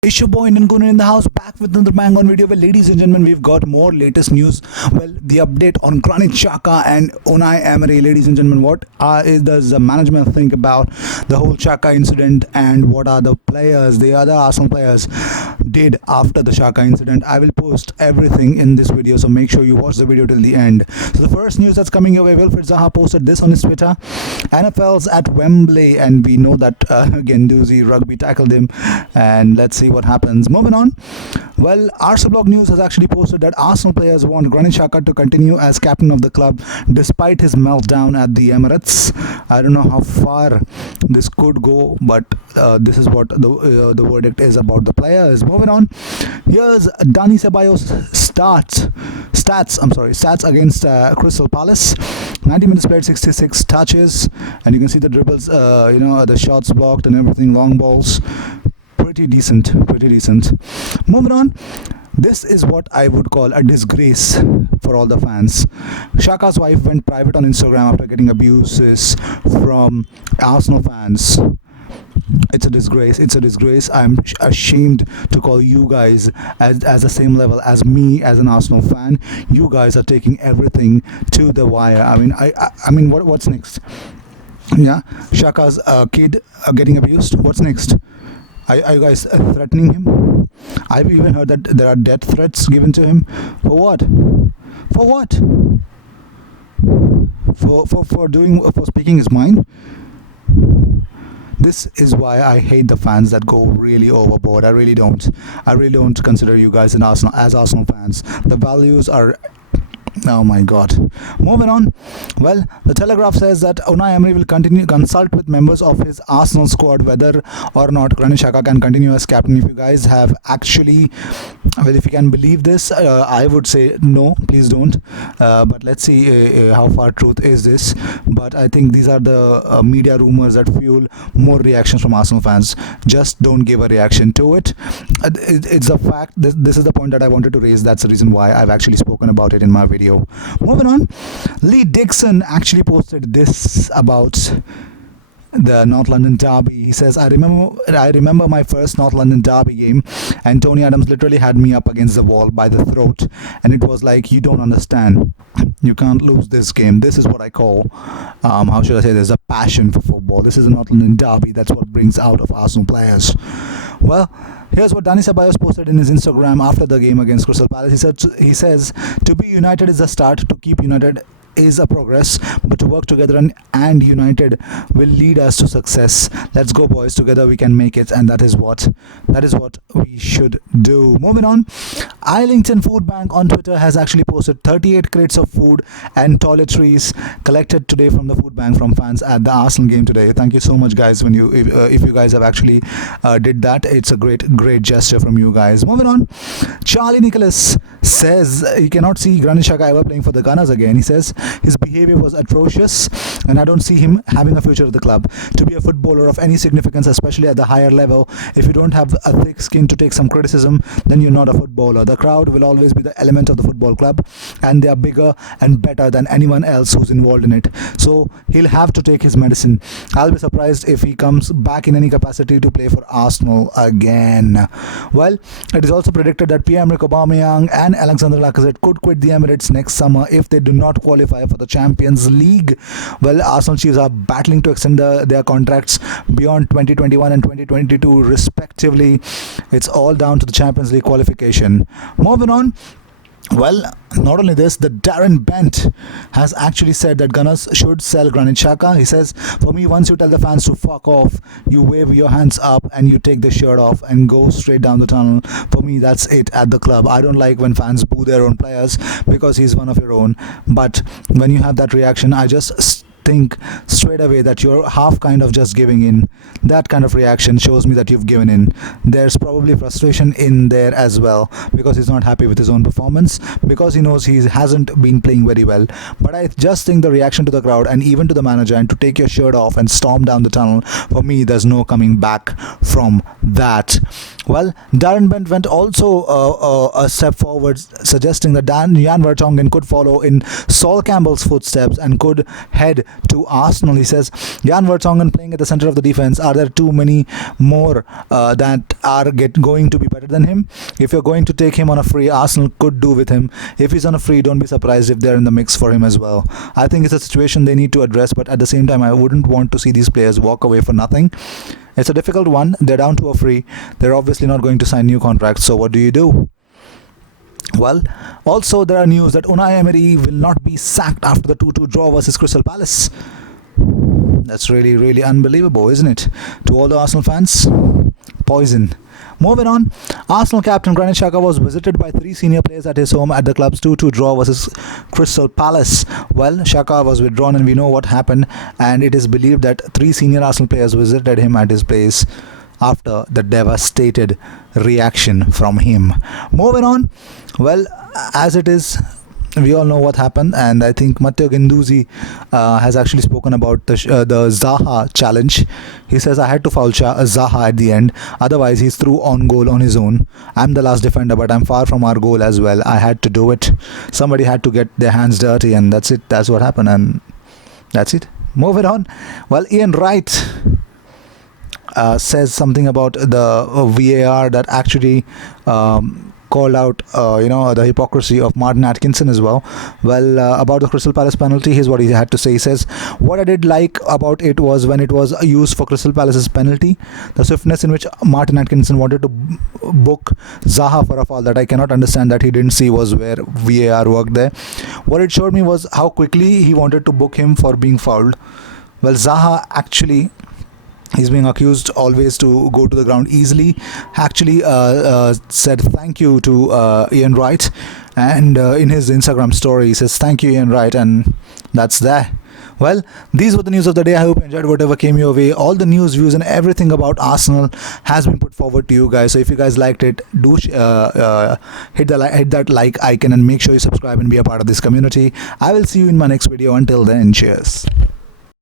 It's your boy Indian Gooner in the house, back with another bang on video. Well, ladies and gentlemen, we've got more latest news. Well, the update on Granit Xhaka and Unai Emery. Ladies and gentlemen, what does the management think about the whole Xhaka incident, and what are the players, the other Arsenal players, did after the Xhaka incident? I will post everything in this video, so make sure you watch the video till the end. So the first news that's coming your way, Wilfried Zaha posted this on his Twitter. NFL's at Wembley, and we know that Genduzi rugby tackled him, and let's see what happens. Moving on. Well, Arsenal Blog News has actually posted that Arsenal players want Granit Xhaka to continue as captain of the club despite his meltdown at the Emirates. I don't know how far this could go, but this is what the verdict is about the players. Moving on. Here's Dani Ceballos stats against Crystal Palace. 90 minutes played, 66 touches, and you can see the dribbles, the shots blocked and everything, long balls. Pretty decent. Moving on. This is what I would call a disgrace for all the fans. Xhaka's wife went private on Instagram after getting abuses from Arsenal fans. It's a disgrace. I'm ashamed to call you guys as the same level as me as an Arsenal fan. You guys are taking everything to the wire. I mean, what's next? Yeah, Xhaka's kid getting abused. What's next? Are you guys threatening him? I've even heard that there are death threats given to him. For what? For what? For speaking his mind? This is why I hate the fans that go really overboard. I really don't consider you guys as Arsenal fans. The values are, oh my god. Moving on. Well, the Telegraph says that Unai Emery will continue consult with members of his Arsenal squad whether or not Granit Xhaka can continue as captain. If you guys have actually, well, if you can believe this, I would say no, please don't. But let's see how far truth is this. But I think these are the media rumors that fuel more reactions from Arsenal fans. Just don't give a reaction to it. It's a fact. This is the point that I wanted to raise. That's the reason why I've actually spoken about it in my video. Moving on. Lee Dixon actually posted this about the North London derby. He says, I remember my first North London derby game, and Tony Adams literally had me up against the wall by the throat, and it was like, you don't understand, you can't lose this game. This is what I call how should I say this, a passion for football. This is a North London derby. That's what brings out of Arsenal players. Well, here's what Dani Ceballos posted in his Instagram after the game against Crystal Palace. He says, to be united is the start, to keep united is a progress, but to work together and united will lead us to success. Let's go, boys, together we can make it, and that is what we should do. Moving on. Islington Food Bank on Twitter has actually posted 38 crates of food and toiletries collected today from the food bank from fans at the Arsenal game today. Thank you so much, guys. If you guys have actually did that, it's a great gesture from you guys. Moving on. Charlie Nicholas says he cannot see Granit Xhaka ever playing for the Gunners again. He says his behavior was atrocious, and I don't see him having a future at the club. To be a footballer of any significance, especially at the higher level, if you don't have a thick skin to take some criticism, then you're not a footballer. The crowd will always be the element of the football club, and they are bigger and better than anyone else who's involved in it. So he'll have to take his medicine. I'll be surprised if he comes back in any capacity to play for Arsenal again. Well, it is also predicted that Pierre-Emerick Aubameyang and Alexander Lacazette could quit the Emirates next summer if they do not qualify for the Champions League. Well, Arsenal Chiefs are battling to extend their contracts beyond 2021 and 2022 respectively. It's all down to the Champions League qualification. Moving on. Well, not only this, the Darren Bent has actually said that Gunners should sell Granit Xhaka. He says, for me, once you tell the fans to fuck off, you wave your hands up and you take the shirt off and go straight down the tunnel. For me, that's it at the club. I don't like when fans boo their own players because he's one of your own. But when you have that reaction, I just think straight away that you're half kind of just giving in. That kind of reaction shows me that you've given in. There's probably frustration in there as well because he's not happy with his own performance, because he knows he hasn't been playing very well. But I just think the reaction to the crowd and even to the manager, and to take your shirt off and storm down the tunnel, for me there's no coming back from that. Well, Darren Bent went also a step forward, suggesting that Jan Vertonghen could follow in Sol Campbell's footsteps and could head to Arsenal. He says, Jan Vertonghen playing at the center of the defense. Are there too many more that are going to be better than him? If you're going to take him on a free, Arsenal could do with him. If he's on a free, don't be surprised if they're in the mix for him as well. I think it's a situation they need to address, but at the same time, I wouldn't want to see these players walk away for nothing. It's a difficult one. They're down to a free. They're obviously not going to sign new contracts. So what do you do? Well, also there are news that Unai Emery will not be sacked after the 2-2 draw versus Crystal Palace. That's really, really unbelievable, isn't it? To all the Arsenal fans, poison. Moving on, Arsenal captain Granit Xhaka was visited by 3 senior players at his home at the club's 2-2 draw versus Crystal Palace. Well, Xhaka was withdrawn and we know what happened, and it is believed that 3 senior Arsenal players visited him at his place after the devastated reaction from him. Moving on, well, as it is, we all know what happened, and I think Matteo Guendouzi has actually spoken about the Zaha challenge. He says, I had to foul Zaha at the end, otherwise he's through on goal on his own. I'm the last defender, but I'm far from our goal as well. I had to do it. Somebody had to get their hands dirty, and that's it. That's what happened, and that's it. Moving on, well, Ian Wright says something about the VAR that actually called out the hypocrisy of Martin Atkinson as well. Well, about the Crystal Palace penalty, here's what he had to say. He says, what I did like about it was when it was used for Crystal Palace's penalty, the swiftness in which Martin Atkinson wanted to book Zaha for a foul that I cannot understand that he didn't see was where VAR worked there. What it showed me was how quickly he wanted to book him for being fouled. Well, Zaha actually, he's being accused always to go to the ground easily, actually said thank you to Ian Wright, and in his Instagram story he says thank you Ian Wright, and that's there. Well, these were the news of the day. I hope you enjoyed whatever came your way. All the news, views and everything about Arsenal has been put forward to you guys. So if you guys liked it, do hit that like icon and make sure you subscribe and be a part of this community. I will see you in my next video. Until then, cheers.